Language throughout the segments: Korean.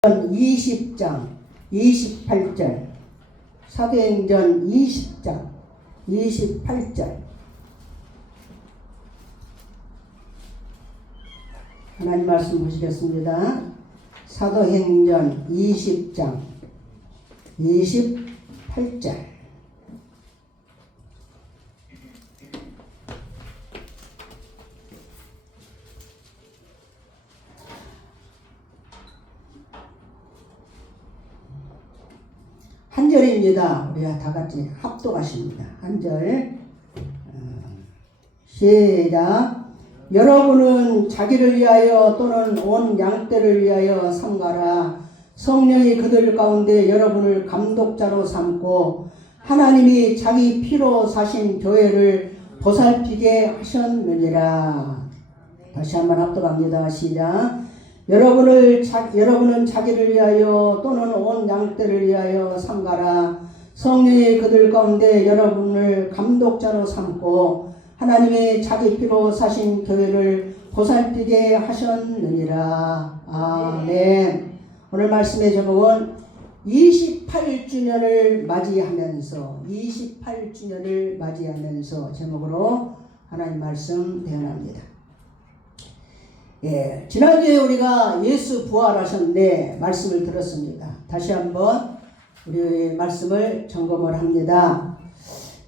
20장 28절, 사도행전 20장 28절. 하나님 말씀 보시겠습니다. 사도행전 20장 28절. 한 절입니다. 우리가 다 같이 합독하십니다. 한 절. 시작. 여러분은 자기를 위하여 또는 온 양떼를 위하여 삼가라. 성령이 그들 가운데 여러분을 감독자로 삼고 하나님이 자기 피로 사신 교회를 보살피게 하셨느니라. 다시 한번 합독합니다. 시작. 여러분은 자기를 위하여 또는 온 양떼를 위하여 삼가라. 성령이 그들 가운데 여러분을 감독자로 삼고 하나님이 자기 피로 사신 교회를 보살피게 하셨느니라. 아멘. 오늘 말씀의 제목은 28주년을 맞이하면서 제목으로 하나님 말씀 대언합니다. 지난주에 우리가 예수 부활하셨는데 말씀을 들었습니다. 다시 한번 우리 말씀을 점검을 합니다.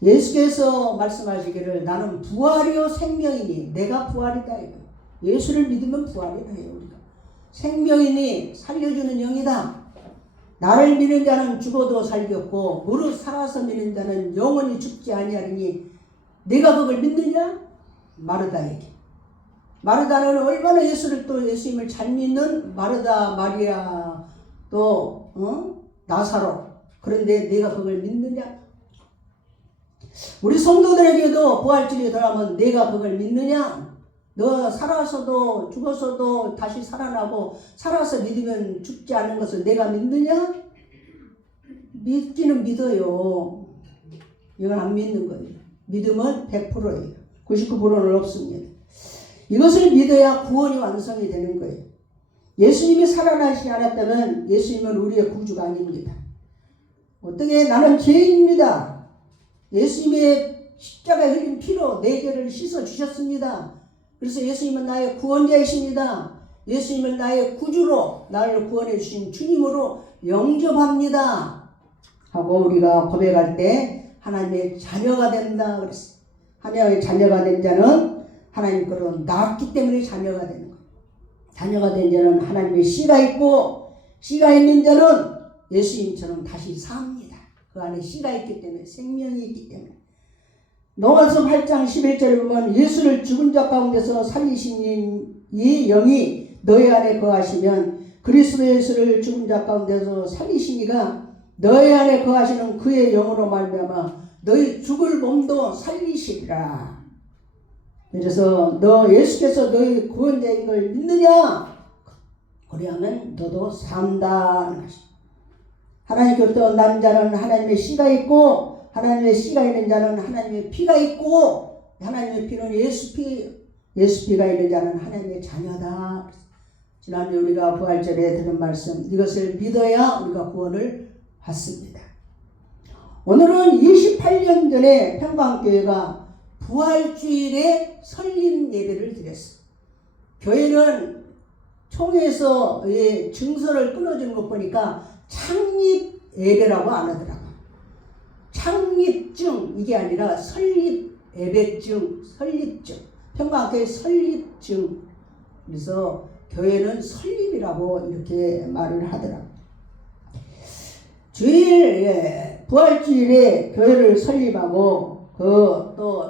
예수께서 말씀하시기를 나는 부활이요 생명이니 내가 부활이다. 예수를 믿으면 부활이다 해요. 우리가 생명이니 살려주는 영이다. 나를 믿는 자는 죽어도 살겠고 무릇 살아서 믿는 자는 영원히 죽지 아니하리니 내가 그걸 믿느냐? 마르다에게. 마르다는 얼마나 예수님을 잘 믿는 마르다, 마리아, 또 나사로. 그런데 내가 그걸 믿느냐? 우리 성도들에게도 부활절이 들어가면 내가 그걸 믿느냐? 너 살아서도 죽어서도 다시 살아나고 살아서 믿으면 죽지 않은 것을 내가 믿느냐? 믿기는 믿어요. 이건 안 믿는 거예요. 믿음은 100%예요. 99%는 없습니다. 이것을 믿어야 구원이 완성이 되는 거예요. 예수님이 살아나시지 않았다면 예수님은 우리의 구주가 아닙니다. 어떻게 나는 죄인입니다. 예수님의 십자가에 흘린 피로 내 죄를 씻어주셨습니다. 그래서 예수님은 나의 구원자이십니다. 예수님은 나의 구주로 나를 구원해 주신 주님으로 영접합니다. 하고 우리가 고백할 때 하나님의 자녀가 된다 그랬어요. 하나님의 자녀가 된 자는 하나님 거로 낳았기 때문에 자녀가 되는 거예요. 자녀가 된 자는 하나님의 씨가 있고 씨가 있는 자는 예수님처럼 다시 삽니다. 그 안에 씨가 있기 때문에 생명이 있기 때문에. 로마서 8장 11절에 보면 예수를 죽은 자 가운데서 살리신 이 영이 너희 안에 거하시면 그리스도 예수를 죽은 자 가운데서 살리신 이가 너희 안에 거하시는 그의 영으로 말미암아 너희 죽을 몸도 살리시리라. 그래서 너 예수께서 너희 구원자인 걸 믿느냐? 그리하면 너도 산다. 하나님께로부터 난 자는 하나님의 씨가 있고 하나님의 씨가 있는 자는 하나님의 피가 있고 하나님의 피는 예수 피가 있는 자는 하나님의 자녀다. 지난주에 우리가 부활절에 들은 말씀 이것을 믿어야 우리가 구원을 받습니다. 오늘은 28년 전에 평강교회가 부활주일에 설립 예배를 드렸어요. 교회는 총회에서 증서를 끊어주는 것 보니까 창립 예배라고 안 하더라고요. 창립증 이게 아니라 설립 예배증, 설립증. 평강교회 설립증. 그래서 교회는 설립이라고 이렇게 말을 하더라고요. 부활주일에 교회를 설립하고 또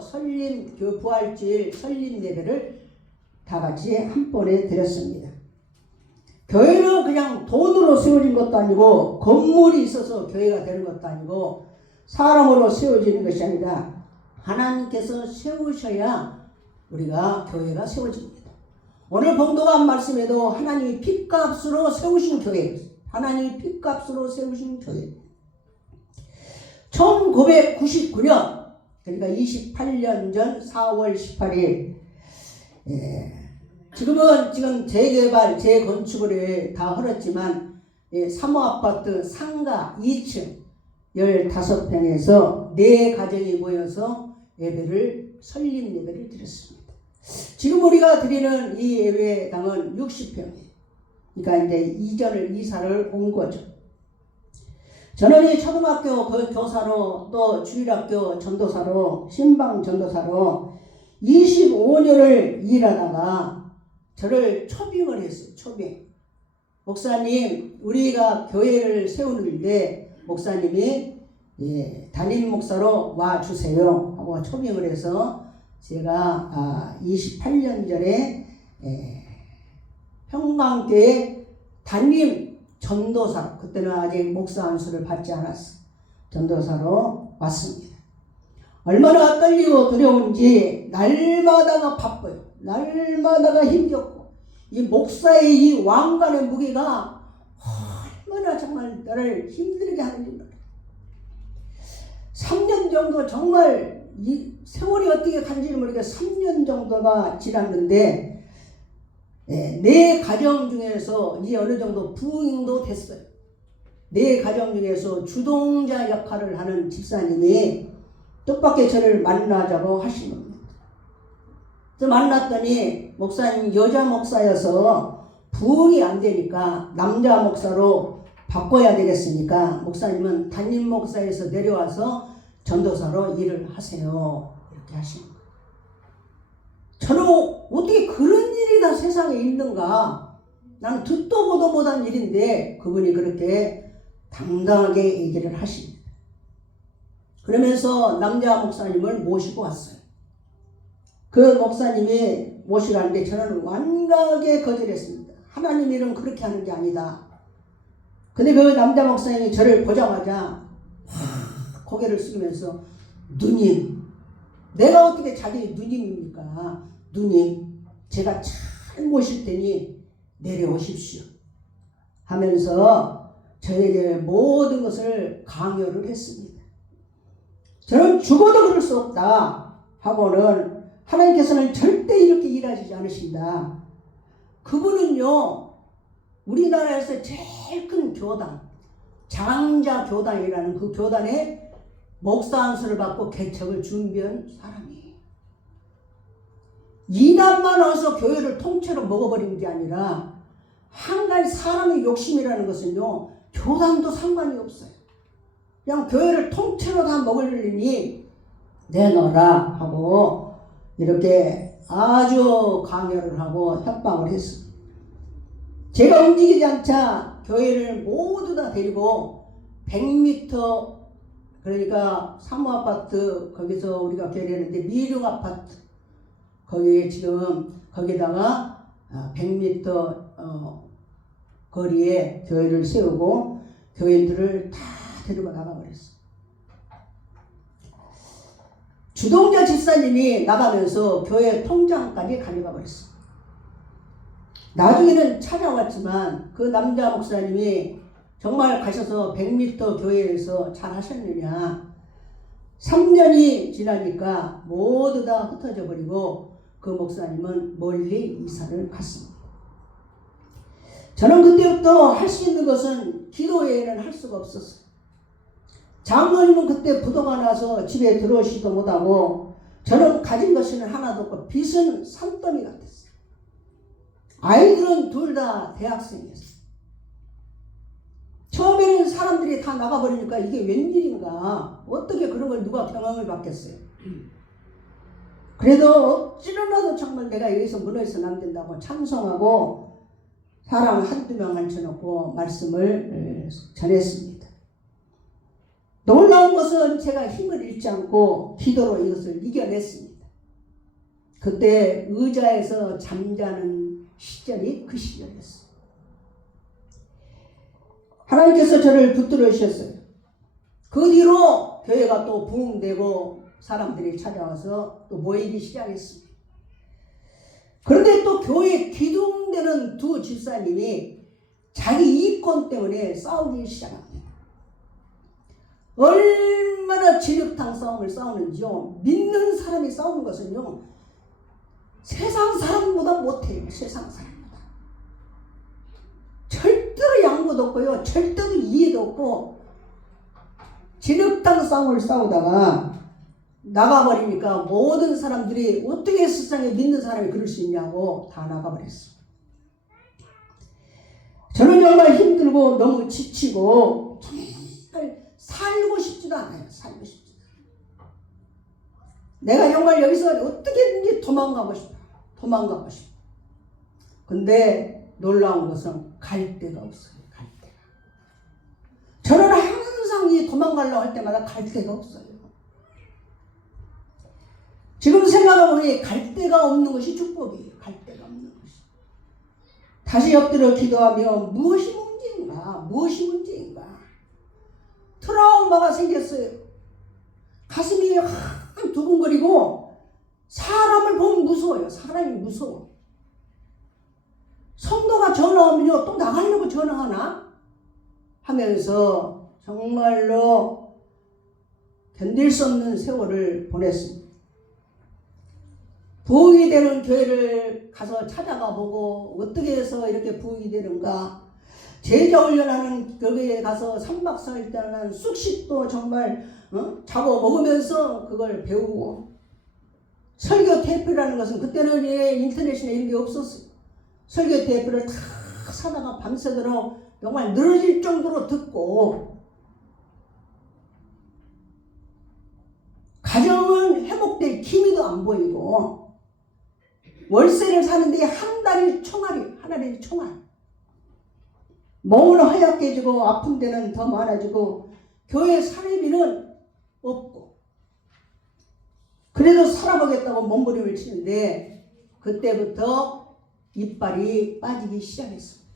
부활주일 설립 예배를 다 같이 한 번에 드렸습니다. 교회는 그냥 돈으로 세워진 것도 아니고 건물이 있어서 교회가 되는 것도 아니고 사람으로 세워지는 것이 아니라 하나님께서 세우셔야 우리가 교회가 세워집니다. 오늘 봉도가 한 말씀에도 하나님이 핏값으로 세우신 교회, 하나님이 핏값으로 세우신 교회. 1999년 그러니까 28년 전 4월 18일 지금 재개발, 재건축을 다 흘렀지만 사모아파트 상가 2층 15평에서 4가정이 모여서 예배를 설립 예배를 드렸습니다. 지금 우리가 드리는 이 예배당은 60평이에요. 그러니까 이제 이사를 온 거죠. 저는 이 초등학교 교사로 또 주일학교 전도사로 신방 전도사로 25년을 일하다가 저를 초빙을 했어요. 초빙. 목사님, 우리가 교회를 세우는데 목사님이 담임 목사로 와주세요 하고 초빙을 해서 제가 28년 전에 평강교회 담임 전도사, 그때는 아직 목사 안수를 받지 않았어. 전도사로 왔습니다. 얼마나 떨리고 두려운지 날마다가 바빠요. 날마다가 힘겹고 이 목사의 이 왕관의 무게가 얼마나 정말 나를 힘들게 하는지 몰라요. 3년 정도 정말 이 세월이 어떻게 간지를 모르게 3년 정도가 지났는데 내 가정 중에서 이제 어느 정도 부흥도 됐어요. 내 가정 중에서 주동자 역할을 하는 집사님이 뜻밖의 저를 만나자고 하신 겁니다. 그래서 만났더니 목사님 여자 목사여서 부흥이 안 되니까 남자 목사로 바꿔야 되겠으니까 목사님은 담임 목사에서 내려와서 전도사로 일을 하세요. 이렇게 하신 거예요. 저는 어떻게 그런 일이 다 세상에 있는가? 나는 듣도 보도 못한 일인데 그분이 그렇게 당당하게 얘기를 하십니다. 그러면서 남자 목사님을 모시고 왔어요. 그 목사님이 모시라는데 저는 완강하게 거절했습니다. 하나님 일은 그렇게 하는 게 아니다. 근데 그 남자 목사님이 저를 보자마자 고개를 숙이면서 누님, 내가 어떻게 자기 누님입니까? 누님, 제가 잘 모실 테니 내려오십시오 하면서 저에게 모든 것을 강요를 했습니다. 저는 죽어도 그럴 수 없다 하고는 하나님께서는 절대 이렇게 일하시지 않으신다. 그분은요, 우리나라에서 제일 큰 교단, 장자 교단이라는 그 교단에 목사 안수를 받고 개척을 준비한 사람이에요. 이단만 와서 교회를 통째로 먹어버리는 게 아니라 한 가지 사람의 욕심이라는 것은요, 교단도 상관이 없어요. 그냥 교회를 통째로 다 먹으려니 내놔라 하고 이렇게 아주 강요를 하고 협박을 했습니다. 제가 움직이지 않자 교회를 모두 다 데리고 100m, 그러니까 사무아파트 거기서 우리가 교회했는데 미륵아파트 거기에 지금 거기다가 100m 거리에 교회를 세우고 교인들을 다 데리고 나가버렸어. 주동자 집사님이 나가면서 교회 통장까지 가져가 버렸어. 나중에는 찾아왔지만 그 남자 목사님이 정말 가셔서 100m 교회에서 잘 하셨느냐. 3년이 지나니까 모두 다 흩어져 버리고 그 목사님은 멀리 이사를 갔습니다. 저는 그때부터 할 수 있는 것은 기도 외에는 할 수가 없었어요. 장로님은 그때 부도가 나서 집에 들어오시지도 못하고 저는 가진 것은 하나도 없고 빚은 산더미 같았어요. 아이들은 둘 다 대학생이었어요. 처음에는 사람들이 다 나가버리니까 이게 웬일인가, 어떻게 그런 걸 누가 경험을 받겠어요. 그래도 어찌로라도 정말 내가 여기서 무너져서는 안 된다고 찬송하고 사람 한두 명 앉혀놓고 말씀을 전했습니다. 놀라운 것은 제가 힘을 잃지 않고 기도로 이것을 이겨냈습니다. 그때 의자에서 잠자는 시절이 그 시절이었어요. 하나님께서 저를 붙들어 주셨어요. 그 뒤로 교회가 또 부흥되고 사람들이 찾아와서 또 모이기 시작했습니다. 그런데 또 교회 기둥되는 두 집사님이 자기 이권 때문에 싸우기 시작합니다. 얼마나 지력탕 싸움을 싸우는지요. 믿는 사람이 싸우는 것은요, 세상 사람보다 못해요. 세상 사람보다. 절대로 양보 것도 없고요. 절대로 이해도 없고 진흙탕 싸움을 싸우다가 나가버리니까 모든 사람들이 어떻게 세상에 믿는 사람이 그럴 수 있냐고 다 나가버렸어. 저는 정말 힘들고 너무 지치고 정말 살고 싶지도 않아요. 살고 싶지도 않아요. 내가 정말 여기서 어떻게든지 도망가고 싶어. 도망가고 싶어. 근데 놀라운 것은 갈 데가 없어요. 갈 데가. 저는 항상 이 도망가려고 할 때마다 갈 데가 없어요. 지금 생각해보니 갈 데가 없는 것이 축복이에요. 갈 데가 없는 것이. 다시 엎드려 기도하며 무엇이 문제인가? 무엇이 문제인가? 트라우마가 생겼어요. 가슴이 두근거리고 사람을 보면 무서워요. 사람이 무서워. 성도가 전화 오면요. 또 나가려고 전화하나? 하면서 정말로 견딜 수 없는 세월을 보냈습니다. 부흥이 되는 교회를 가서 찾아가 보고 어떻게 해서 이렇게 부흥이 되는가. 제자 훈련하는 교회에 가서 3박 4일 동안 숙식도 정말 자고 먹으면서 그걸 배우고, 설교 테이프라는 것은 그때는 인터넷이나 이런 게 없었어요. 설교 테이프를 다 사다가 밤새도록 정말 늘어질 정도로 듣고, 가정은 회복될 기미도 안 보이고, 월세를 사는데 한 달이 총알. 몸은 허약해지고 아픈 데는 더 많아지고 교회 사례비는 없고, 그래도 살아보겠다고 몸부림을 치는데 그때부터 이빨이 빠지기 시작했습니다.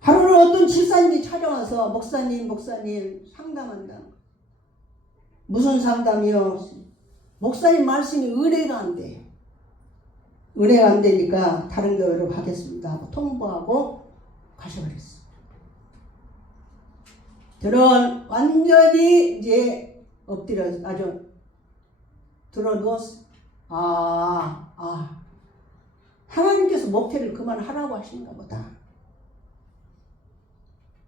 하루는 어떤 집사님이 찾아와서 목사님 상담한다. 무슨 상담이요? 목사님 말씀이 은혜가 안 돼. 은혜가 안 되니까 다른 교회로 가겠습니다 하고 통보하고 가셔버렸어요. 저는 완전히 이제 엎드려 아주 들어 누웠어요. 하나님께서 목회를 그만하라고 하시는가 보다.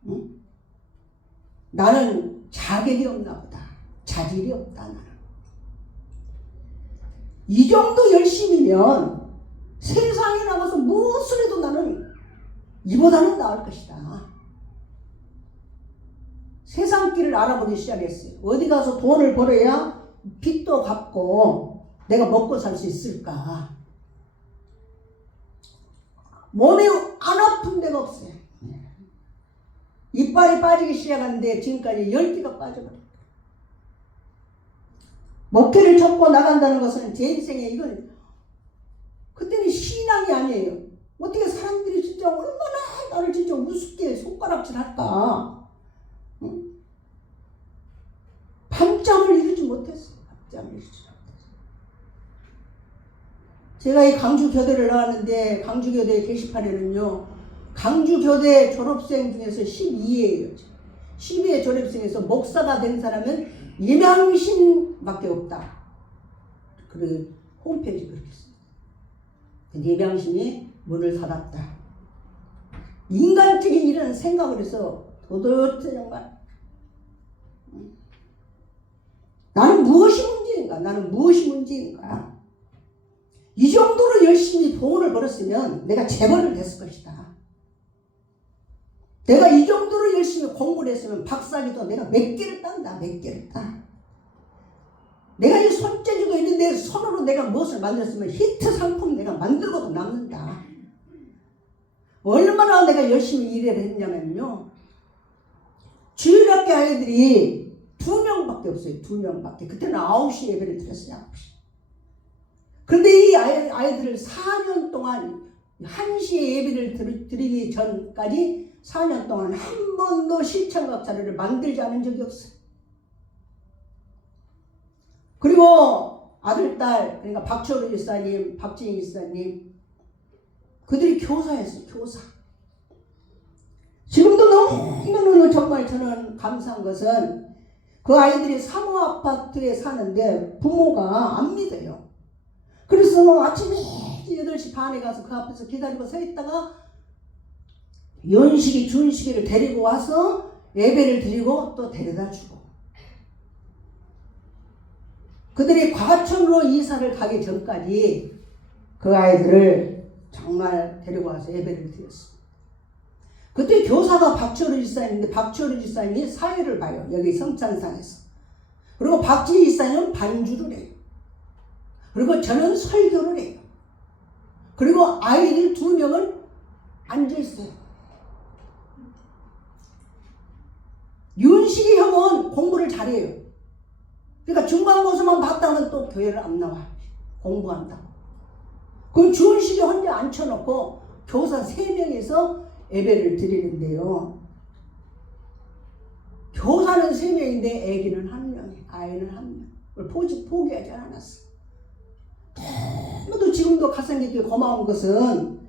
응? 나는 자격이 없나 보다. 자질이 없다. 나는. 이 정도 열심이면 세상에 나가서 무엇을 해도 나는 이보다는 나을 것이다. 세상 길을 알아보기 시작했어요. 어디 가서 돈을 벌어야 빚도 갚고 내가 먹고 살 수 있을까. 몸이 안 아픈 데가 없어요. 이빨이 빠지기 시작하는데 지금까지 10개가 빠져버려요. 목회를 접고 나간다는 것은 제 인생에 이건 그때는 신앙이 아니에요. 어떻게 사람들이 진짜 얼마나 나를 진짜 우습게 손가락질 할까. 응? 밤잠을 이루지 못했어요. 제가 이 강주교대를 나왔는데 강주교대 게시판에는요. 강주교대 졸업생 중에서 12예요. 12회 졸업생에서 목사가 된 사람은 예명신밖에 없다. 그 홈페이지 그렇게 씁니다. 예명신이 문을 닫았다. 인간적인 이런 생각을 해서 도대체 정말 나는 무엇이 문제인가? 이 정도로 열심히 돈을 벌었으면 내가 재벌을 됐을 것이다. 내가 이 정도로 열심히 공부를 했으면 박사기도 내가 몇 개를 딴다. 내가 이 손재주도 있는데 손으로 내가 무엇을 만들었으면 히트 상품 내가 만들고도 남는다. 얼마나 내가 열심히 일을 했냐면요. 주일학교 아이들이 2명밖에 없어요. 2명밖에. 그때는 9시 예배를 드렸어요. 9시. 그런데 이 아이들을 4년 동안 1시에 예배를 드리기 전까지 4년 동안 한 번도 시청각 자료를 만들지 않은 적이 없어요. 그리고 아들, 딸, 그러니까 박철우 일사님, 박진희 일사님, 그들이 교사였어요. 교사. 지금도 너무너무 정말 저는 감사한 것은 그 아이들이 사모아파트에 사는데 부모가 안 믿어요. 그래서 아침에 8시 반에 가서 그 앞에서 기다리고 서 있다가 연식이 준식이를 데리고 와서 예배를 드리고 또 데려다 주고, 그들이 과천으로 이사를 가기 전까지 그 아이들을 정말 데리고 와서 예배를 드렸습니다. 그때 교사가 박철우 집사님인데 박철우 집사님이 사회를 봐요. 여기 성찬상에서. 그리고 박지희 집사님은 반주를 해요. 그리고 저는 설교를 해요. 그리고 아이들 2명은 앉아있어요. 윤식이 형은 공부를 잘해요. 그러니까 중간고사만 봤다면 또 교회를 안 나와요. 공부한다고. 그럼 주은식이 혼자 앉혀놓고 교사 3명에서 예배를 드리는데요. 교사는 3명인데 애기는 1명이에요. 아이는 1명. 포기하지 않았어. 너무도 지금도 가슴 깊게 고마운 것은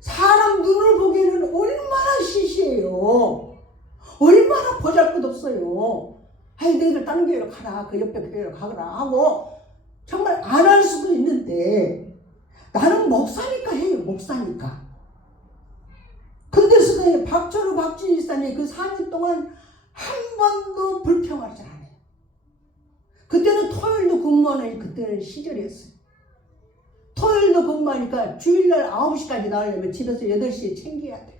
사람 눈을 보기에는 얼마나 시시해요. 얼마나 보잘것없어요. 아이 너희들 다른 교회로 가라. 그 옆에 교회로 가거라 하고 정말 안 할 수도 있는데 나는 목사니까 해요. 목사니까. 근데 선생님 박철우 박진희 집사님이 그 4년 동안 한 번도 불평하지 않아요. 그때는 토요일도 근무하는 그때는 시절이었어요. 토요일도 근무하니까 주일날 9시까지 나오려면 집에서 8시에 챙겨야 돼요.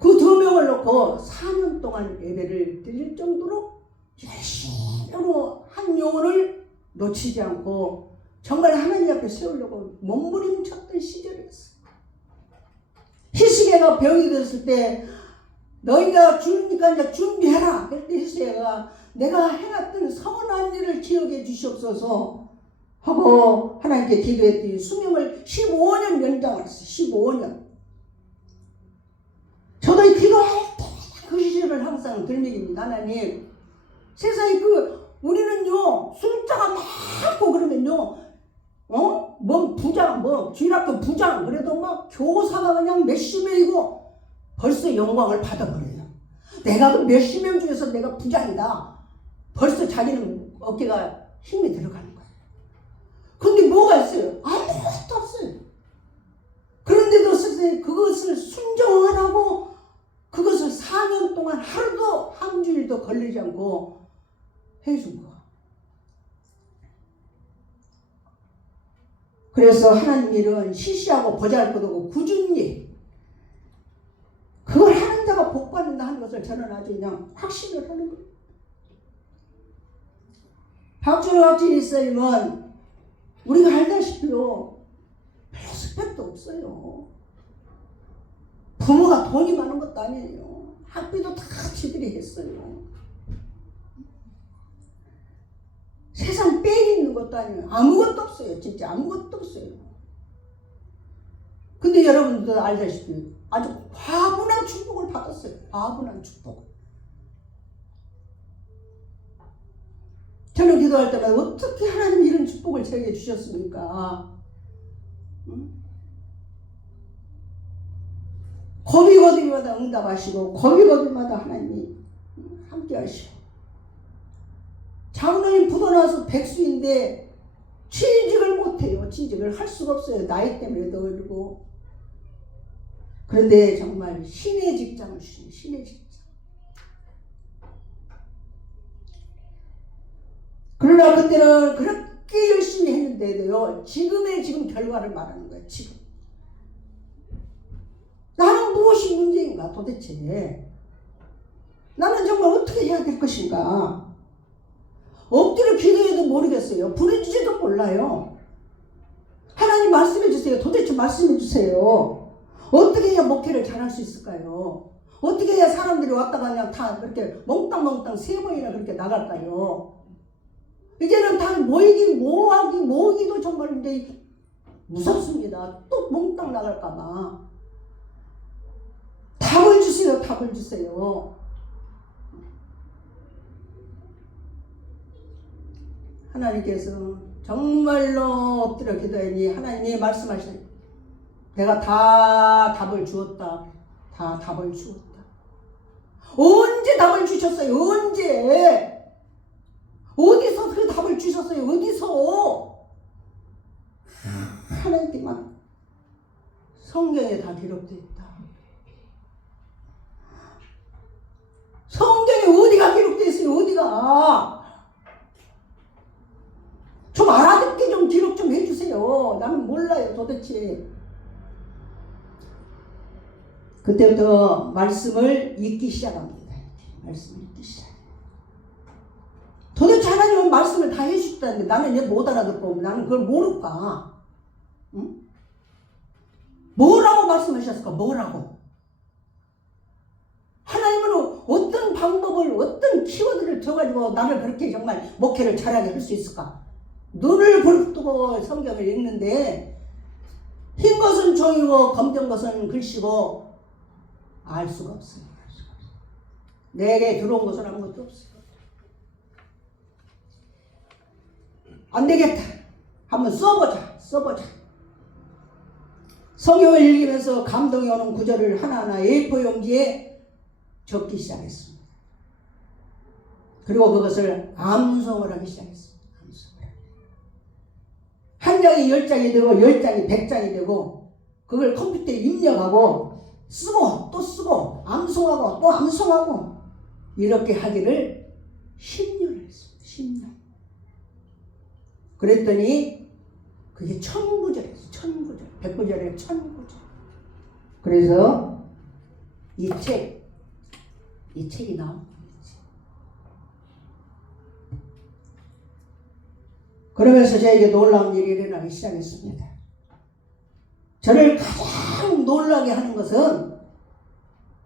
그 2명을 놓고 4년 동안 예배를 드릴 정도로 열심히 한 영혼을 놓치지 않고 정말 하나님 앞에 세우려고 몸부림쳤던 시절이었어요. 희식애가 병이 들었을 때 너희가 주니까 이제 준비해라. 그때 희식애가 내가 해놨던 선한 일을 기억해 주시옵소서 하고 하나님께 기도했더니 수명을 15년 연장을 했어요. 15년. 저도 기도할 때마다 그 시절을 항상 들먹입니다. 하나님, 세상에 우리는요 숫자가 많고 그러면요 부장 주일학교 부장 그래도 막 교사가 그냥 몇십 명이고 벌써 영광을 받아버려요. 내가 그 몇십 명 중에서 내가 부장이다. 벌써 자기는 어깨가 힘이 들어가는 거예요. 근데 뭐가 있어요? 아무것도 없어요. 그런데도 선생님 그것을 순종하라고 그것을 4년 동안 하루도 한 주일도 걸리지 않고 해준 거. 그래서 하나님 일은 시시하고 보잘것없고 굳은 일, 그걸 하는 자가 복 받는다 하는 것을 저는 아주 그냥 확신을 하는 거예요. 박준호 박진희 선생님은 우리가 알다시피요 별로 스펙도 없어요. 부모가 돈이 많은 것도 아니에요. 학비도 다 지들이 했어요. 세상 빽이 있는 것도 아니에요. 아무것도 없어요. 진짜 아무것도 없어요. 근데 여러분들 알다시피 아주 과분한 축복을 받았어요. 과분한 축복. 저는 기도할 때마다 어떻게 하나님 이런 축복을 저에게 주셨습니까? 고비 고비마다 응답하시고 고비 고비마다 하나님이 함께 하시고, 장로님 부도나서 백수인데 취직을 못해요. 취직을 할 수가 없어요. 나이 때문에도 그러고. 그런데 정말 신의 직장을 주시는 신의 직장. 그러나 그때는 그렇게 열심히 했는데도요 지금 결과를 말하는 거예요. 지금 나는 무엇이 문제인가 도대체. 나는 정말 어떻게 해야 될 것인가. 엎드려 기도해도 모르겠어요. 부르짖어도 몰라요. 하나님 말씀해 주세요. 도대체 말씀해 주세요. 어떻게 해야 목회를 잘할 수 있을까요? 어떻게 해야 사람들이 왔다가 그냥 다 그렇게 몽땅몽땅 3번이나 그렇게 나갈까요? 이제는 다 모으기도 정말 이제 무섭습니다. 또 몽땅 나갈까봐. 답을 주세요. 답을 주세요. 하나님께서 정말로 엎드려 기도하니 하나님이 말씀하시니 내가 다 답을 주었다. 다 답을 주었다. 언제 답을 주셨어요? 언제? 어디서 그 답을 주셨어요? 어디서? 하나님께만 성경에 다 기록되어 있다. 성경에 어디가 기록되어 있어요? 어디가? 좀 알아듣게 좀 기록 좀 해주세요. 나는 몰라요 도대체. 그때부터 말씀을 읽기 시작합니다. 말씀을 읽기 시작. 도대체 하나님은 말씀을 다 해주셨다는데 나는 왜 못 알아듣고 나는 그걸 모를까? 응? 뭐라고 말씀하셨을까? 뭐라고? 하나님은 어떤 방법을 어떤 키워드를 줘가지고 나를 그렇게 정말 목회를 잘하게 할 수 있을까? 눈을 부릅뜨고 성경을 읽는데 흰 것은 종이고 검정 것은 글씨고 알 수가 없어요. 내게 들어온 것은 아무것도 없어요. 안 되겠다. 한번 써보자. 성경을 읽으면서 감동이 오는 구절을 하나하나 A4 용지에 적기 시작했습니다. 그리고 그것을 암송을 하기 시작했습니다. 한 장이 10장이 되고 10장이 100장이 되고 그걸 컴퓨터에 입력하고 쓰고 또 쓰고 암송하고 또 암송하고 이렇게 하기를 10년을 했습니다. 10년. 그랬더니 그게 1000구절이었어요. 1000구절. 100구절에 1000구절. 그래서 이 책이 나온 거예요. 그러면서 저에게 놀라운 일이 일어나기 시작했습니다. 저를 가장 놀라게 하는 것은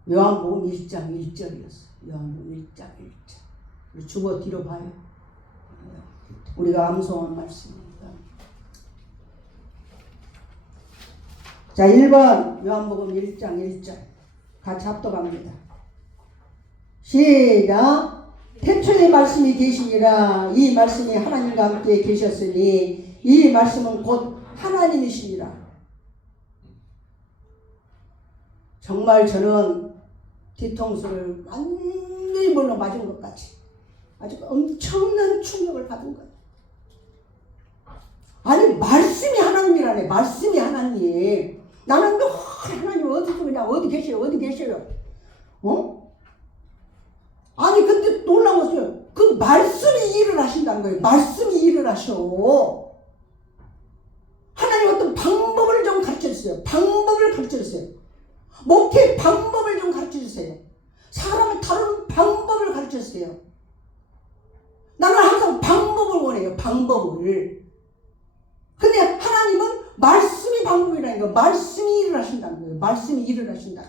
요한복음 1장 1절이었어요. 요한복음 1장 1절. 주보 뒤로 봐요. 우리가 암송한 말씀입니다. 자, 1번 요한복음 1장 1절 같이 합독합니다. 시작. 태초에 말씀이 계시니라. 이 말씀이 하나님과 함께 계셨으니 이 말씀은 곧 하나님이시니라. 정말 저는 뒤통수를 완전히 물로 맞은 것 같이 아주 엄청난 충격을 받은 거예요. 아니 말씀이 하나님이라네. 말씀이 하나님. 나는 늘 하나님 어디 그냥 어디 계셔요. 아니 근데 놀라운 것은 그 말씀이 일을 하신다는 거예요. 말씀이 일을 하셔. 하나님 어떤 방법을 좀 가르쳐주세요. 방법을 가르쳐주세요. 목회 방법을 좀 가르쳐주세요. 사람을 다루는 방법을 가르쳐주세요. 나는 항상 방법을 원해요. 방법을. 근데 하나님은 말씀이 방법이라는 거예요. 말씀이 일을 하신다는 거예요. 말씀이 일을 하신다.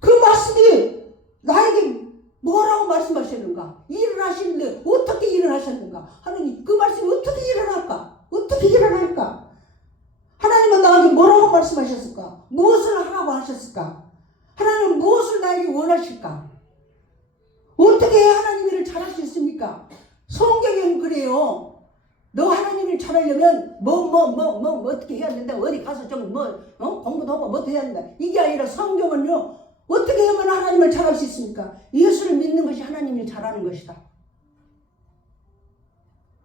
그 말씀이 나에게 뭐라고 말씀하셨는가? 일을 하시는데 어떻게 일을 하셨는가? 하나님 그 말씀이 어떻게 일어날까? 어떻게 일어날까? 하나님은 나에게 뭐라고 말씀하셨을까? 무엇을 하라고 하셨을까? 하나님은 무엇을 나에게 원하실까? 어떻게 해야 하나님 일을 잘할 수 있습니까? 성경에는 그래요. 너 하나님 일 잘하려면 어떻게 해야 된다. 어디 가서 좀 공부도 하고 뭐 해야 된다. 이게 아니라 성경은요. 어떻게 하면 하나님을 잘할 수 있습니까? 예수를 믿는 것이 하나님을 잘하는 것이다.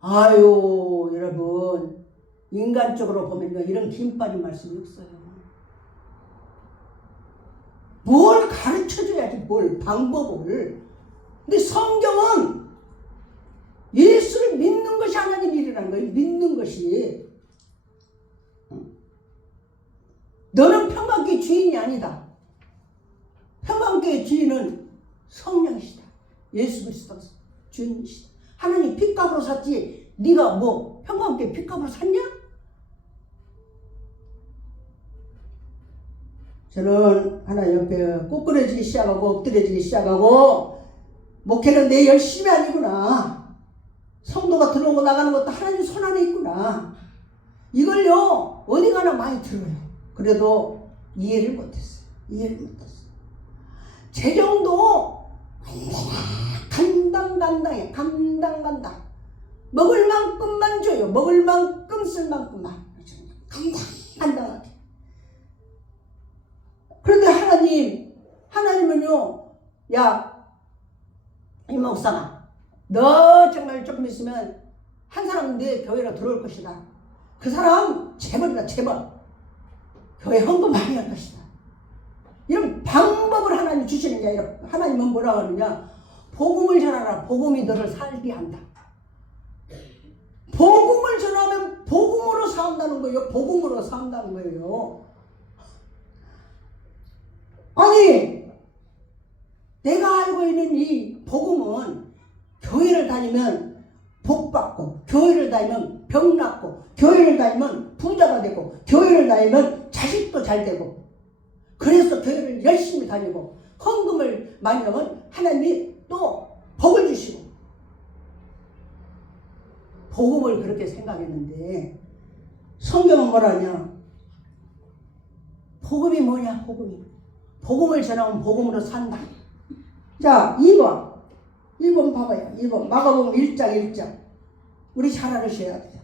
아유 여러분 인간적으로 보면요 이런 긴 빠진 말씀이 없어요. 뭘 가르쳐줘야지 뭘 방법을. 근데 성경은 예수를 믿는 것이 하나님 일이라는 거예요. 믿는 것이. 너는 평강교회 주인이 아니다. 평강교회 주인은 성령이시다. 예수 그리스도가 주인이시다. 하나님 핏값으로 샀지 네가 뭐 평강교회 핏값으로 샀냐? 저는 하나 옆에 꼬꾸러지기 시작하고 엎드려지기 시작하고 목회는 내 열심이 아니구나. 성도가 들어오고 나가는 것도 하나님 손 안에 있구나. 이걸요 어디 가나 많이 들어요. 그래도 이해를 못했어요. 재정도 간당간당해. 간당간당. 먹을 만큼만 줘요. 먹을 만큼 쓸 만큼만. 간당간당하게. 그런데 하나님은요, 야, 이 목사가, 너 정말 조금 있으면 한 사람 내 교회로 들어올 것이다. 그 사람 재벌이다, 재벌. 교회 헌금 많이 할 것이다. 이런 방법을 하나님 주시는 게 아니라 하나님은 뭐라고 하느냐? 복음을 전하라. 복음이 너를 살게 한다. 복음을 전하면 복음으로 산다는 거예요. 복음으로 산다는 거예요. 아니, 내가 알고 있는 이 복음은 교회를 다니면 복 받고, 교회를 다니면 병 낫고, 교회를 다니면 부자가 되고, 교회를 다니면 자식도 잘 되고, 그래서 교회를 열심히 다니고, 헌금을 많이 하면 하나님이 또 복을 주시고, 복음을 그렇게 생각했는데, 성경은 뭐라냐? 복음이 뭐냐, 복음이. 복음을 전하면 복음으로 산다. 자, 2번 봐봐요. 2번. 마가복음 1장 1장. 우리 잘 알으셔야 돼요.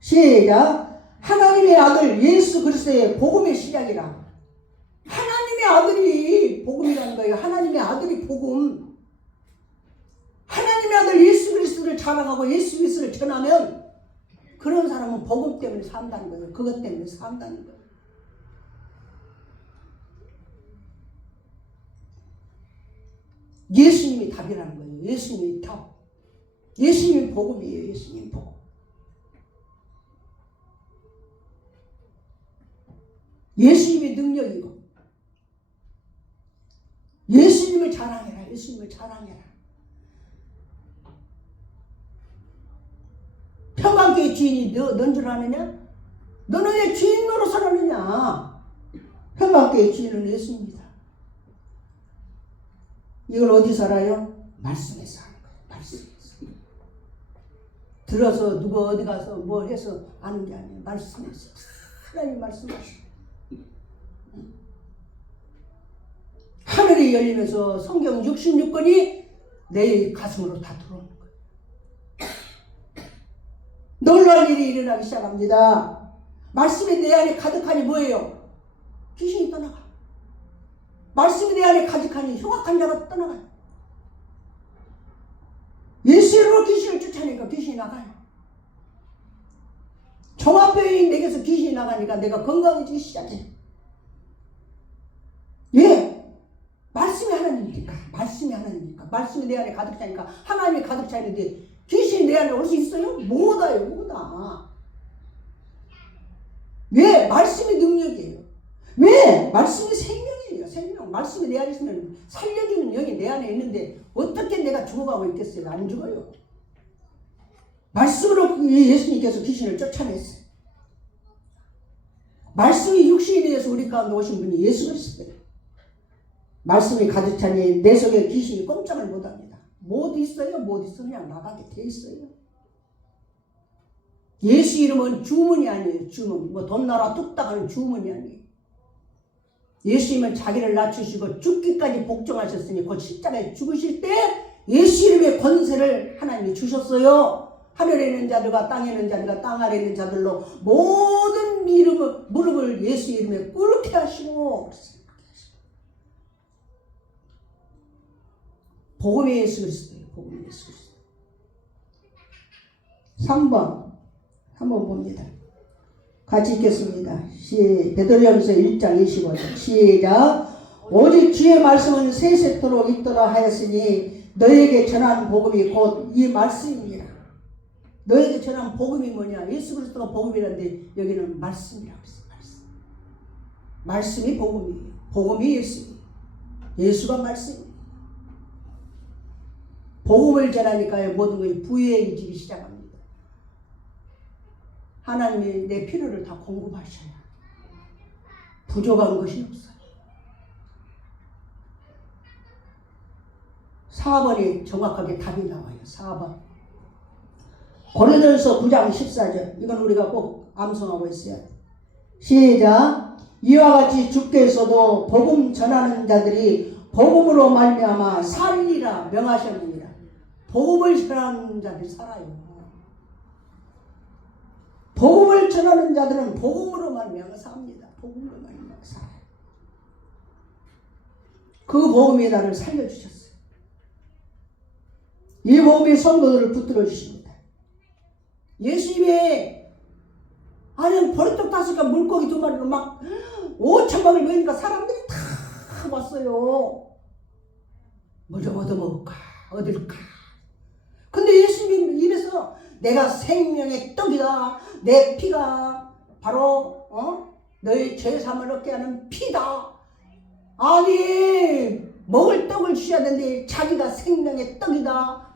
시작. 하나님의 아들 예수 그리스도의 복음의 시작이라. 하나님의 아들이 복음이라는 거예요. 하나님의 아들이 복음. 하나님의 아들 예수 그리스도를 자랑하고 예수 그리스도를 전하면 그런 사람은 복음 때문에 산다는 거예요. 그것 때문에 산다는 거예요. 예수님이 답이라는 거예요. 예수님이 답. 예수님이 복음이에요. 예수님 복음. 예수님이 능력이고 예수님을 자랑해라. 예수님을 자랑해라. 평강교회 주인이 넌 줄 아느냐? 너는 왜 주인 노릇을 하느냐? 평강교회 주인은 예수입니다. 이걸 어디서 알아요? 말씀에서 하는 거예요. 말씀에서. 들어서 누가 어디 가서 뭘 해서 아는 게 아니에요. 말씀에서. 하나님 말씀하시고. 하늘이 열리면서 성경 66권이 내 가슴으로 다 들어오는 거예요. 놀라운 일이 일어나기 시작합니다. 말씀이 내 안에 가득하니 뭐예요? 귀신이 떠나가. 말씀이 내 안에 가득하니 흉악한 자가 떠나가요. 예수 이름으로 귀신을 쫓아내니까 귀신이 나가요. 종합병이 내게서 귀신이 나가니까 내가 건강해지기 시작해. 예. 말씀이 하나님이니까. 말씀이 하나님이니까. 말씀이 내 안에 가득 차니까 하나님이 가득 차있는데 귀신이 내 안에 올 수 있어요? 못 와요. 못 와. 왜? 말씀이 능력이에요. 왜? 말씀이 생명이에요. 생명. 말씀이 내 안에 있으면 살려주는 영이 내 안에 있는데 어떻게 내가 죽어가고 있겠어요? 안 죽어요. 말씀으로 예수님께서 귀신을 쫓아냈어요. 말씀이 육신이 되어서 우리 가운데 오신 분이 예수 그리스도예요. 말씀이 가득 차니 내 속에 귀신이 꼼짝을 못합니다. 못 있어요. 못 있어. 그냥 나가게 돼 있어요. 예수 이름은 주문이 아니에요. 주문. 뭐 돈 나라 뚝딱 하는 주문이 아니에요. 예수님은 자기를 낮추시고 죽기까지 복종하셨으니 곧 십자가에 죽으실 때 예수 이름의 권세를 하나님이 주셨어요. 하늘에 있는 자들과 땅에 있는 자들과 땅 아래에 있는 자들로 모든 무릎을 예수 이름에 꿇게 하시고 복음의 예수 그리스도예요. 복음의 예수 그리스도. 3번 한번 봅니다. 같이 읽겠습니다. 베드로전서 1장 25절 시작. 오직 주의 말씀은 세세토록 있도록 하였으니 너에게 전한 복음이 곧 이 말씀입니다. 너에게 전한 복음이 뭐냐? 예수 그리스도가 복음이라는데 여기는 말씀이라고 했어요. 말씀이 복음이에요. 복음이 예수입니다. 예수가 말씀입니다. 복음을 전하니까요 모든 것이 부유해지기 시작합니다. 하나님이 내 필요를 다 공급하셔요. 부족한 것이 없어요. 4번이 정확하게 답이 나와요. 4번. 고린도전서 9장 14절. 이건 우리가 꼭 암송하고 있어요. 시작. 이와 같이 주께서도 복음 전하는 자들이 복음으로 말미암아 살리라 명하셨느니라. 복음을 전하는 자들이 살아요. 복음을 전하는 자들은 복음으로 말미암아 삽니다. 복음으로 말미암아 살아요. 그 복음이 나를 살려주셨어요. 이 복음이 성도들을 붙들어 주십니다. 예수님의 아니 버릇도 탔으니까 물고기 2마리로 막 5,000방울 모이니까 사람들이 다 왔어요. 뭐 좀 얻어먹을까 얻을까. 근데 예수님 입에서 내가 생명의 떡이다. 내 피가 바로 너희 죄사함을 얻게 하는 피다. 아니 먹을 떡을 주셔야 되는데 자기가 생명의 떡이다.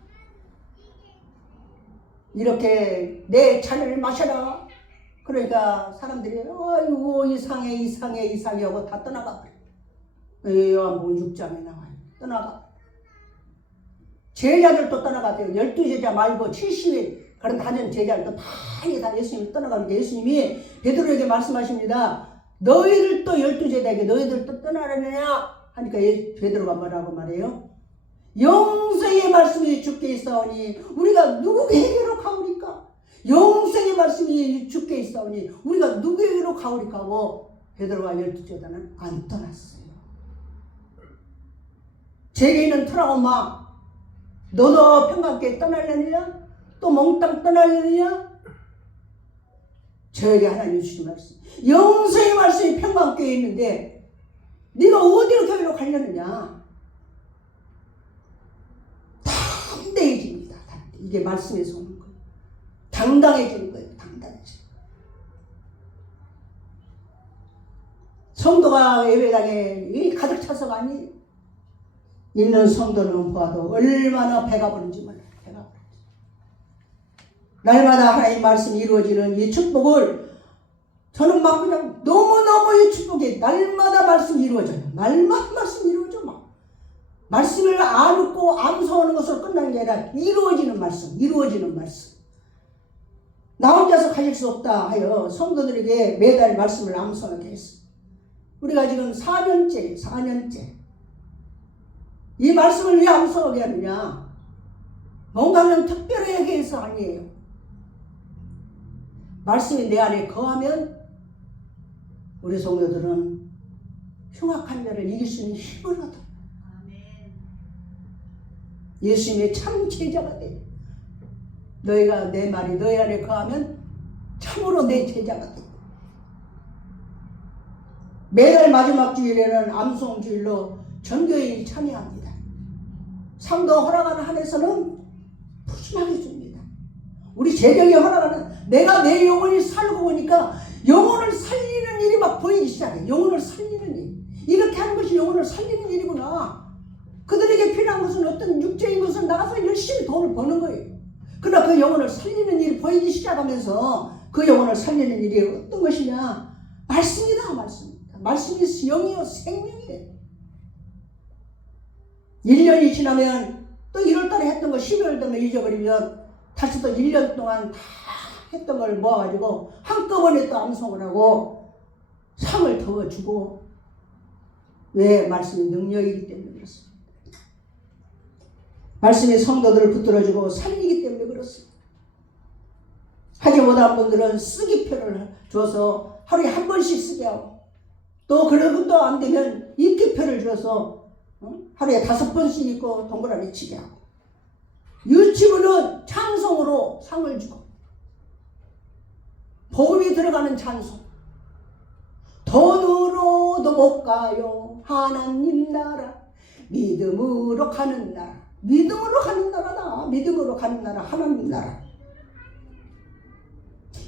이렇게 내 잔을 마셔라. 그러니까 사람들이 아이고 이상해 하고 다 떠나가 버려. 요한복음 6장에 나와요. 떠나가. 제자들도 떠나가대요. 12제자 말고 70일 그런 다른 제자들도 다 예수님이 떠나가니까 예수님이 베드로에게 말씀하십니다. 너희를 또 12제자에게 너희들 또 떠나려느냐 하니까 베드로가 뭐라고 말해요? 영생의 말씀이 주께 있사오니 우리가 누구에게로 가오리까? 영생의 말씀이 주께 있사오니 우리가 누구에게로 가오리까 하고 베드로와 12제자는 안 떠났어요. 제게 있는 트라우마 너도 평강께 떠나려느냐? 또 몽땅 떠나려느냐? 저에게 하나님 주신 말씀 영생의 말씀이 평강께 있는데 네가 어디로 교회로 가려느냐? 담대해집니다. 이게 말씀에서 오는 거예요. 당당해지는 거예요. 당당해지는 거예요. 성도가 예배당에 가득 차서가 아니에요. 있는 성도는 보아도 얼마나 배가 부른지 몰라요. 배가 부른지. 날마다 하나님 말씀이 이루어지는 이 축복을 저는 막 그냥 너무너무 이 축복이 날마다 말씀이 이루어져요. 날마다 말씀이 이루어져 막. 말씀을 안고 암송하는 것으로 끝나는 게 아니라 이루어지는 말씀. 나 혼자서 가질 수 없다 하여 성도들에게 매달 말씀을 암송하게 했어요. 우리가 지금 4년째 이 말씀을 왜 암송하게 하느냐? 뭔가 그냥 특별하게 해서 아니에요. 말씀이 내 안에 거하면 우리 성도들은 흉악한 자를 이길 수 있는 힘을 얻어요. 예수님의 참 제자가 돼요. 너희가 내 말이 너희 안에 거하면 참으로 내 제자가 돼요. 매달 마지막 주일에는 암송주일로 전교인이 참여합니다. 상도 허락하는 한에서는 푸짐하게 줍니다. 우리 재경이 허락하는 내가 내 영혼이 살고 보니까 영혼을 살리는 일이 막 보이기 시작해. 영혼을 살리는 일. 이렇게 하는 것이 영혼을 살리는 일이구나. 그들에게 필요한 것은 어떤 육적인 것은 나가서 열심히 돈을 버는 거예요. 그러나 그 영혼을 살리는 일이 보이기 시작하면서 그 영혼을 살리는 일이 어떤 것이냐? 말씀이다. 말씀이 영이요 생명이에요. 1년이 지나면 또 1월달에 했던 거 12월 되면 잊어버리면 다시 또 1년 동안 다 했던 걸 모아가지고 한꺼번에 또 암송을 하고 상을 더 주고. 왜? 말씀이 능력이기 때문에 그렇습니다. 말씀이 성도들을 붙들어주고 살리기 때문에 그렇습니다. 하지 못한 분들은 쓰기표를 줘서 하루에 한 번씩 쓰게 하고 또 그런 것도 안 되면 읽기표를 줘서 하루에 5번씩 읽고 동그라미 치게 하고 유치부는 찬송으로 상을 주고 복음이 들어가는 찬송 돈으로도 못 가요 하나님 나라 믿음으로 가는 나라 믿음으로 가는 나라다. 믿음으로 가는 나라 하나님 나라.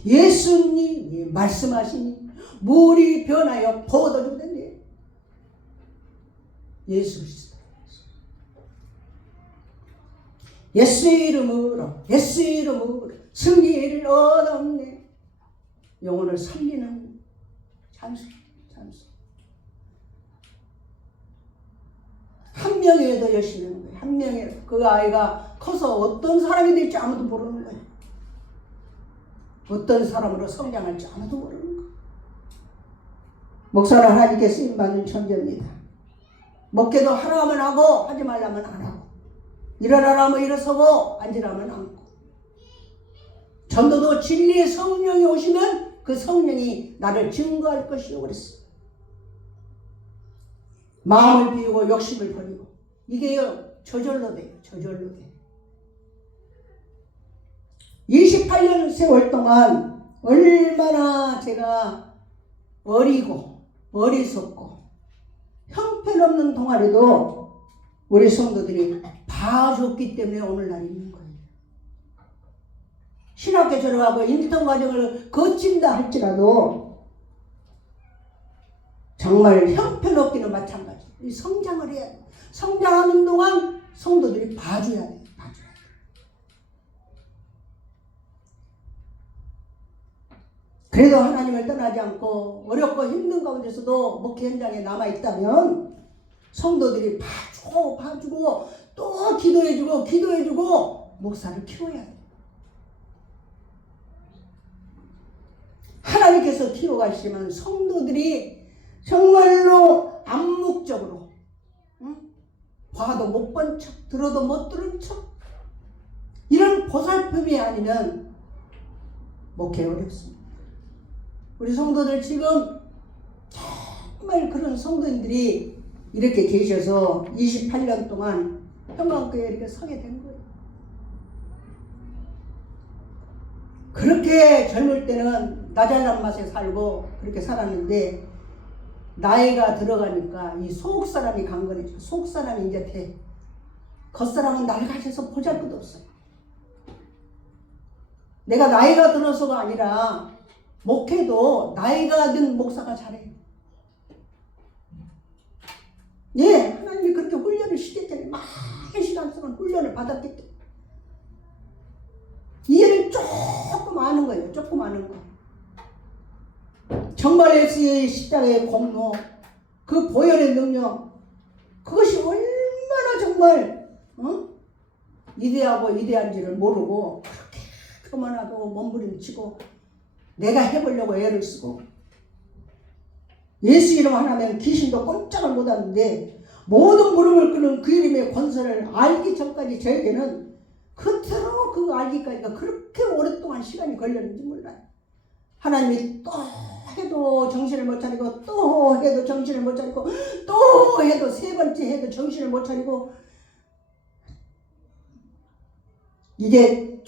예수님이 말씀하시니 물이 변하여 포도주 되네. 예수 그리스도. 예수의 이름으로 승리를 얻었네. 영혼을 살리는 찬송. 한 명이라도 열심히 하는 거예요. 한 명이라도. 그 아이가 커서 어떤 사람이 될지 아무도 모르는 거예요. 어떤 사람으로 성장할지 아무도 모르는 거예요. 목사는 하나님께 쓰임받는 천재입니다. 먹게도 하라면 하고 하지 말라면 안 하고 일어나라면 일어서고 앉으라면 앉고 전도도 진리의 성령이 오시면 그 성령이 나를 증거할 것이요 그랬어요. 마음을 비우고 욕심을 버리고 이게요 저절로 돼요. 28년 세월 동안 얼마나 제가 어리고 어리석고 형편없는 동안에도 우리 성도들이 봐줬기 때문에 오늘날 있는 거예요. 신학교 졸업하고 인턴 과정을 거친다 할지라도 정말 형편없기는 마찬가지. 이 성장을 해야 돼. 성장하는 동안 성도들이 봐줘야 돼. 봐줘야 돼. 그래도 하나님을 떠나지 않고 어렵고 힘든 가운데서도 목회 현장에 남아있다면 성도들이 봐주고 또 기도해주고 목사를 키워야 돼. 하나님께서 키워가시지만 성도들이 정말로 암묵적으로 봐도 못 본 척, 들어도 못 들은 척, 이런 보살핌이 아니면 목회 어렵습니다. 우리 성도들 지금 정말 그런 성도님들이 이렇게 계셔서 28년 동안 평강교회에 이렇게 서게 된 거예요. 그렇게 젊을 때는 나 잘난 맛에 살고 그렇게 살았는데 나이가 들어가니까 이 속사람이 강건해져. 속사람이 이제 돼. 겉사람은 낡아져서 보잘것도 없어요. 내가 나이가 들어서가 아니라 목회도 나이가 든 목사가 잘해. 예, 하나님이 그렇게 훈련을 시켰잖아요. 많은 시간 동안 훈련을 받았기 때문에. 이해를 조금 아는 거예요. 조금 아는 거. 정말 예수의 십자가의 공로, 그 보혈의 능력, 그것이 얼마나 정말 위대한지를 모르고 그렇게 그만하고 몸부림치고 내가 해보려고 애를 쓰고 예수 이름 하나면 귀신도 꼼짝을 못하는데 모든 무릎을 꿇는 그 이름의 권세를 알기 전까지 저에게는 그토록 그거 알기까지가 그렇게 오랫동안 시간이 걸렸는지 몰라요. 하나님이 또 해도 정신을 못 차리고 또 해도 정신을 못 차리고 또 해도 세 번째 해도 정신을 못 차리고 이제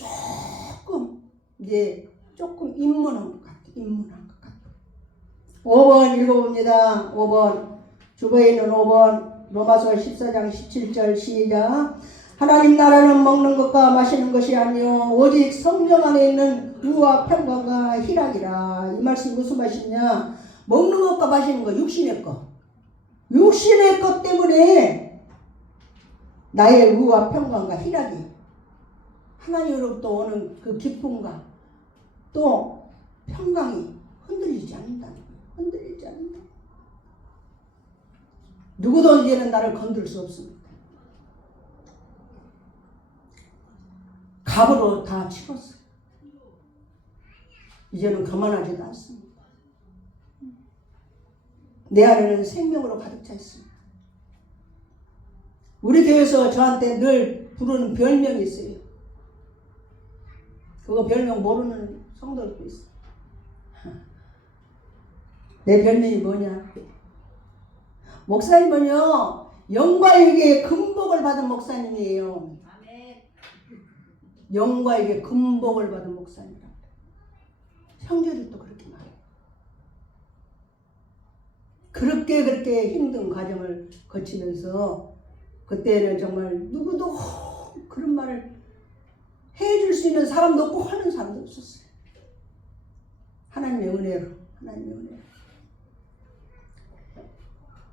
조금 입문한 것 같아요. 5번 읽어봅니다. 5번 주보에 있는 5번 로마서 14장 17절 시작. 하나님 나라는 먹는 것과 마시는 것이 아니요 오직 성령 안에 있는 의와 평강과 희락이라. 이 말씀 무슨 말이냐? 먹는 것과 마시는 것, 육신의 것 때문에 나의 의와 평강과 희락이 하나님으로부터 오는 그 기쁨과 또 평강이 흔들리지 않는다. 누구도 이제는 나를 건들 수 없습니다. 값으로 다 치렀어요. 이제는 그만하지도 않습니다. 내 안에는 생명으로 가득 차 있습니다. 우리 교회에서 저한테 늘 부르는 별명이 있어요. 그거 별명 모르는 성도들도 있어요. 내 별명이 뭐냐? 목사님은요, 영과에게 금복을 받은 목사님이에요. 영과에게 금복을 받은 목사님이라. 형제들도 그렇게 말해요. 그렇게 힘든 과정을 거치면서 그때는 정말 누구도 그런 말을 해줄 수 있는 사람도 없고 하는 사람도 없었어요. 하나님의 은혜로.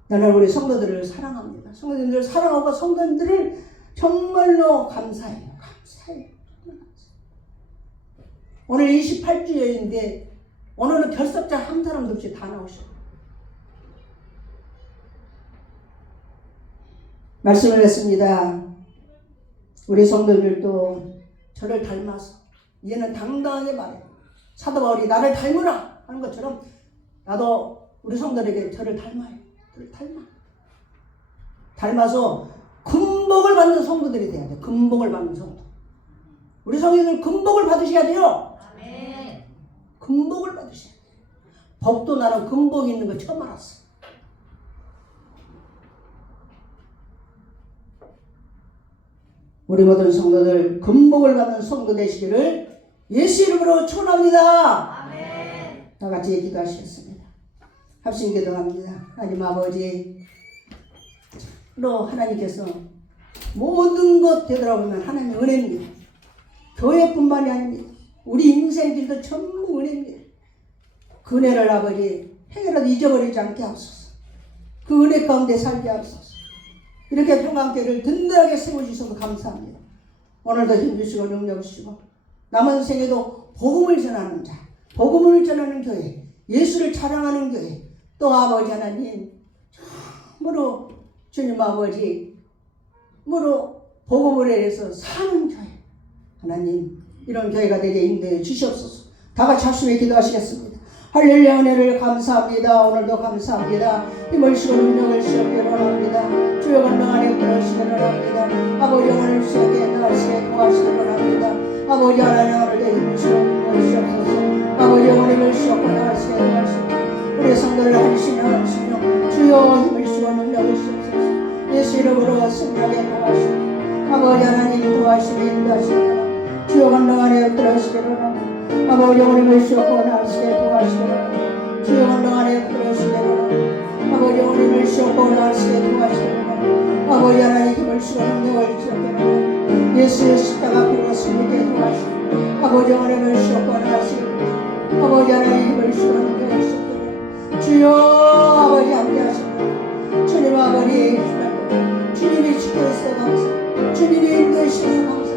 나는 우리 성도들을 사랑합니다. 성도님들을 사랑하고 성도님들을 정말로 감사해요. 오늘 28주년인데 오늘은 결석자 한 사람도 없이 다 나오셨어요. 말씀을 했습니다. 우리 성도들도 저를 닮아서 얘는 당당하게 말해요. 사도 바울이 나를 닮으라 하는 것처럼 나도 우리 성도들에게 저를 닮아요. 닮아서 금복을 받는 성도들이 돼야 돼. 금복을 받는 성도. 우리 성도들 금복을 받으셔야 돼요. 아멘. 금복을 받으셔야 돼요. 복도 나는 금복 있는 거 처음 알았어. 우리 모든 성도들 금복을 받는 성도 되시기를 예수 이름으로 축원합니다. 다 같이 기도하시겠습니다. 합심 기도합니다. 하나님 아버지, 로 하나님께서 모든 것 되돌아보면 하나님의 은혜입니다. 교회뿐만이 아닙니다. 우리 인생들도 전부 은혜입니다. 그 은혜를 아버지 행여라도 잊어버리지 않게 하옵소서. 그 은혜 가운데 살게 하옵소서. 이렇게 평강교회를 든든하게 세워주셔서 감사합니다. 오늘도 힘주시고 능력 주시고 남은 생에도 복음을 전하는 자, 복음을 전하는 교회, 예수를 자랑하는 교회, 또 아버지 하나님 참으로 주님 아버지 무로 복음을 위해서 사는 교회, 하나님 이런 교회가 되게 인도해 주시옵소서. 다 같이 합심해 기도하시겠습니다. 할렐루야. 은혜를 감사합니다. 오늘도 감사합니다. 힘을 쉬고 능력을 쉬었기를 원합니다. 주여 건강 안에 들어오시기를 원합니다. 아버지 오늘 시작에 날씨에 도와주시기를 원합니다. 아버지 하나님 오늘도 힘을 쉬고 능력을 쉬옵소서. 아버지 오늘을 쉬었고 날씨에 도와주시고 우리 성도를 한심하시며 주여 힘을 쉬고 능력을 쉬옵소서. 예수 이름으로 승리하게 도와주시고 아버지 하나님 도와주시며 인도하시며 주여 건강 안에 들어오시기를 원합니다. 아버지 오늘을 쉬었고 날씨에 도와주시고 주여 건강 안에 들어오시기를 원합니다. 아버지 오늘을 쉬었고 날씨에 도와주시고 아버지 하나님 힘을 쉬고 능력을 주시옵소서. 예수의 십자가 피로 승리하게 도와주시고 아버지 오늘을 쉬었고 날씨에 아버지 하나님 힘을 쉬고 능력을 주시옵소서. 주여 아버지 함께하시고 주님 아버지 주님이 지켜주셔서 감사, 주님이 인도해 주셔서 감사,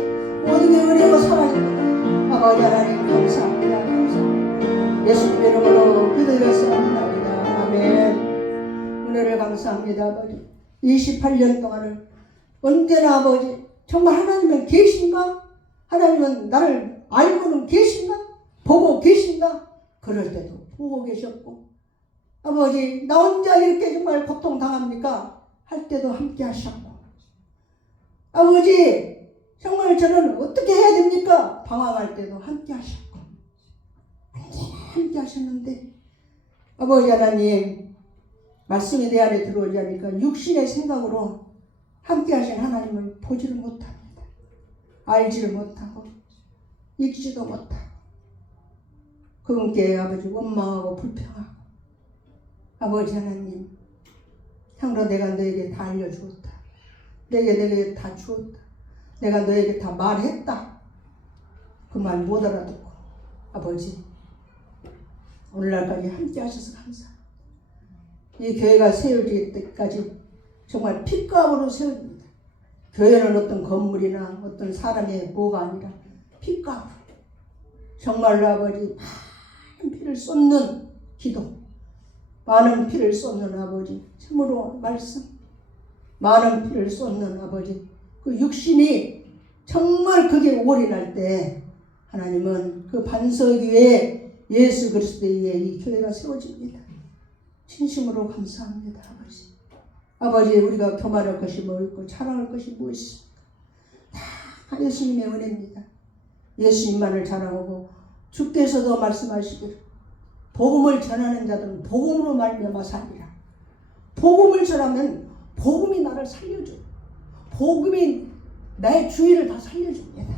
모든 게 은혜고 사랑입니다. 아버지 하나님 감사합니다. 감사합니다. 예수님 이름으로 기도드렸습니다. 아멘. 은혜를 감사합니다. 아버지 28년 동안을 언제나 아버지 정말 하나님은 계신가? 하나님은 나를 알고는 계신가? 보고 계신가? 그럴 때도 보고 계셨고 아버지 나 혼자 이렇게 정말 고통당합니까? 할 때도 함께 하셨고 아버지 정말 저는 어떻게 해야 됩니까? 방황할 때도 함께 하셨고 함께 하셨는데 아버지 하나님 말씀이 내 안에 들어오지 않으니까 육신의 생각으로 함께 하신 하나님을 보지를 못합니다. 알지를 못하고 읽지도 못하고 그분께 아버지 원망하고 불평하고 아버지 하나님 형로 내가 너에게 다 알려주었다. 내게 다 주었다. 내가 너에게 다 말했다. 그 말 못 알아듣고 아버지 오늘날까지 함께 하셔서 감사합니다. 이 교회가 세워질 때까지 정말 핏값으로 세웁니다. 교회는 어떤 건물이나 어떤 사람의 뭐가 아니라 핏값으로 정말로 아버지 많은 피를 쏟는 기도, 많은 피를 쏟는 아버지 참으로 말씀, 많은 피를 쏟는 아버지 그 육신이 정말 그게 올인할 때 하나님은 그 반석 위에 예수 그리스도 위에 이 교회가 세워집니다. 진심으로 감사합니다. 아버지 아버지 우리가 교만할 것이 뭐 있고 자랑할 것이 무엇입니까? 다 예수님의 은혜입니다. 예수님만을 자랑하고 주께서도 말씀하시기를 복음을 전하는 자들은 복음으로 말미암아 살리라. 복음을 전하면 복음이 나를 살려줘. 복음이 나의 주의를 다 살려줍니다.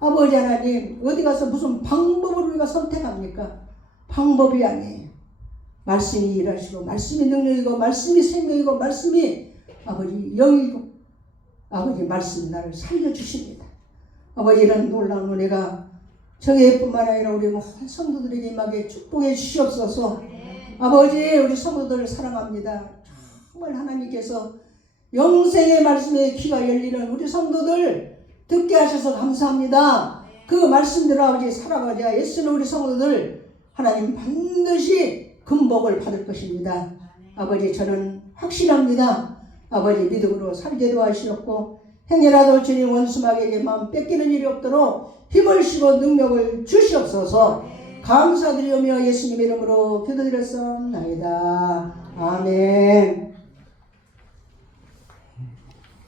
아버지 하나님 어디 가서 무슨 방법을 우리가 선택합니까? 방법이 아니에요. 말씀이 일하시고 말씀이 능력이고 말씀이 생명이고 말씀이 아버지 영이고 아버지 말씀이 나를 살려주십니다. 아버지 이런 놀라운 은혜가 저희뿐만 아니라 우리 모든 성도들에게 임하게 축복해 주시옵소서. 아버지 우리 성도들을 사랑합니다. 정말 하나님께서 영생의 말씀에 귀가 열리는 우리 성도들 듣게 하셔서 감사합니다. 그 말씀대로 아버지 살아가자. 예수는 우리 성도들 하나님 반드시 금복을 받을 것입니다. 아버지 저는 확신합니다. 아버지 믿음으로 살게 도와주셨고 행여라도 주님 원수마귀에게 마음 뺏기는 일이 없도록 힘을 쉬고 능력을 주시옵소서. 감사드리며 예수님 이름으로 기도드렸사옵나이다. 아멘.